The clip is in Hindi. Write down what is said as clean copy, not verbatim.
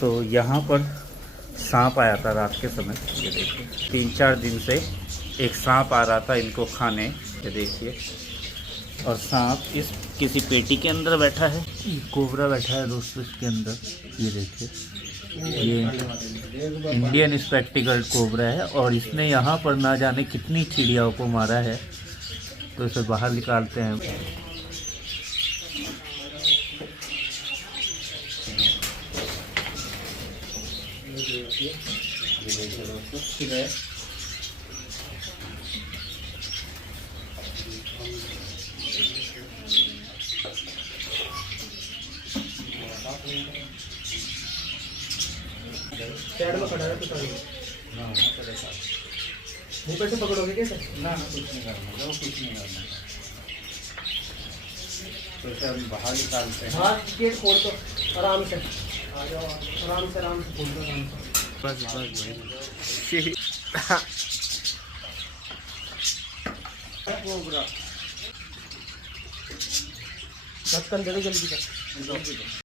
तो यहाँ पर सांप आया था रात के समय, ये देखिए 3-4 दिन से एक सांप आ रहा था इनको खाने, ये देखिए। और सांप इस किसी पेटी के अंदर बैठा है, कोबरा बैठा है दोस्तों इसके अंदर, ये देखिए। ये इंडियन स्पेक्टिकल्ड कोबरा है और इसने यहाँ पर ना जाने कितनी चिड़ियाओं को मारा है। तो इसे बाहर निकालते हैं। साइड में खड़ा है तो मुंह पे से पकड़ोगे कैसे? ना कुछ नहीं करना, वो कुछ नहीं करना। तो इसे हम बाहर निकालते हैं। हाँ गेट खोल दो आराम से, आ जाओ आराम से खोल दो आराम से। बस ढक्कन दे दो जल्दी कर।